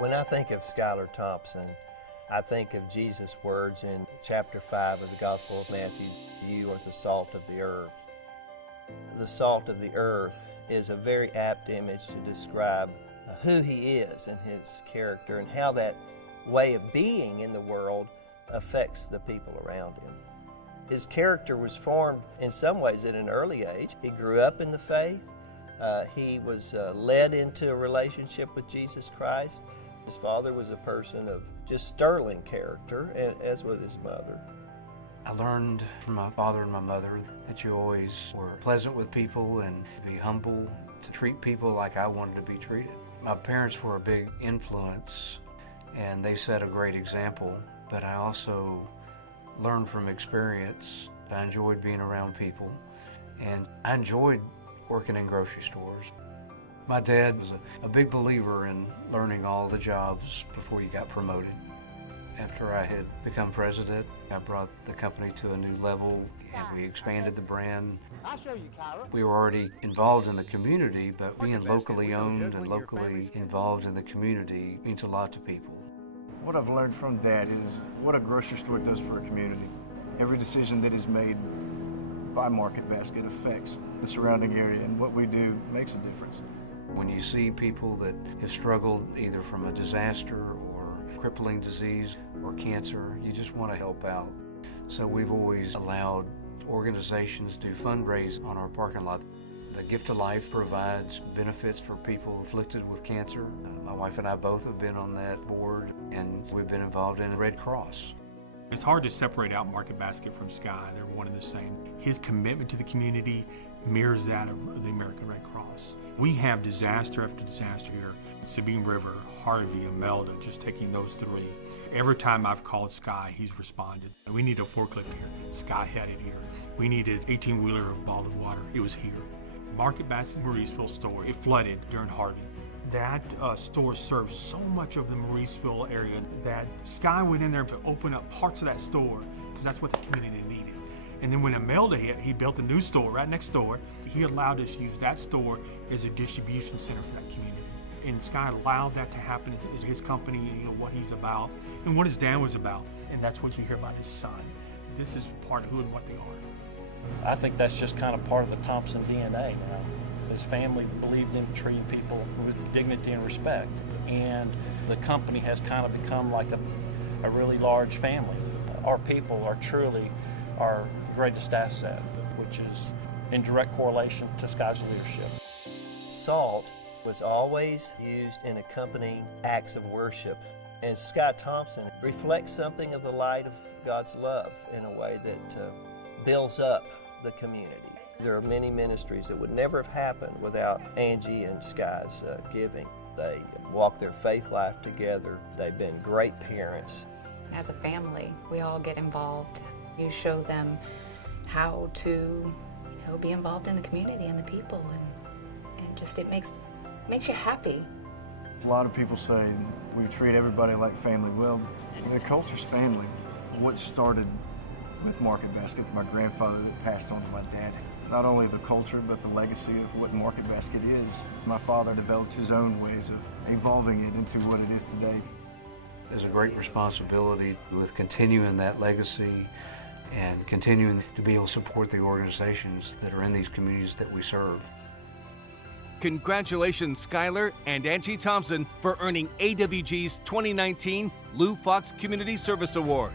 When I think of Skylar Thompson, I think of Jesus' words in chapter 5 of the Gospel of Matthew, "You are the salt of the earth." The salt of the earth is a very apt image to describe who he is and his character and how that way of being in the world affects the people around him. His character was formed in some ways at an early age. He grew up in the faith. He was led into a relationship with Jesus Christ. His father was a person of just sterling character, as was his mother. I learned from my father and my mother that you always were pleasant with people and be humble, to treat people like I wanted to be treated. My parents were a big influence and they set a great example, but I also learned from experience. I enjoyed being around people and I enjoyed working in grocery stores. My dad was a big believer in learning all the jobs before you got promoted. After I had become president, I brought the company to a new level and we expanded the brand. I'll show you, Kyra. We were already involved in the community, but being locally owned and locally involved in the community means a lot to people. What I've learned from Dad is what a grocery store does for a community. Every decision that is made by Market Basket affects the surrounding area, and what we do makes a difference. When you see people that have struggled either from a disaster or crippling disease or cancer, you just want to help out. So we've always allowed organizations to fundraise on our parking lot. The Gift of Life provides benefits for people afflicted with cancer. My wife and I both have been on that board, and we've been involved in the Red Cross. It's hard to separate out Market Basket from Sky. They're one and the same. His commitment to the community mirrors that of the American Red Cross. We have disaster after disaster here. Sabine River, Harvey, Imelda, just taking those three. Every time I've called Sky, he's responded. We need a forklift here. Sky had it here. We needed 18-wheeler of bottled water. It was here. Market Basket Mauriceville store, it flooded during Harvey. That store serves so much of the Mauriceville area that Sky went in there to open up parts of that store because that's what the community needed. And then when Imelda hit, he built a new store right next door. He allowed us to use that store as a distribution center for that community. And Sky allowed that to happen as his company, what he's about and what his dad was about. And that's what you hear about his son. This is part of who and what they are. I think that's just kind of part of the Thompson DNA now. His family believed in treating people with dignity and respect. And the company has kind of become like a really large family. Our people are truly our greatest asset, which is in direct correlation to Sky's leadership. Salt was always used in accompanying acts of worship, and Sky Thompson reflects something of the light of God's love in a way that builds up the community. There are many ministries that would never have happened without Angie and Sky's giving. They walk their faith life together. They've been great parents. As a family, we all get involved. You show them how to be involved in the community and the people, and just it makes you happy. A lot of people say we treat everybody like family. Well, the culture's family. What started with Market Basket, my grandfather passed on to my dad. Not only the culture, but the legacy of what Market Basket is. My father developed his own ways of evolving it into what it is today. There's a great responsibility with continuing that legacy and continuing to be able to support the organizations that are in these communities that we serve. Congratulations, Skylar and Angie Thompson, for earning AWG's 2019 Lou Fox Community Service Award.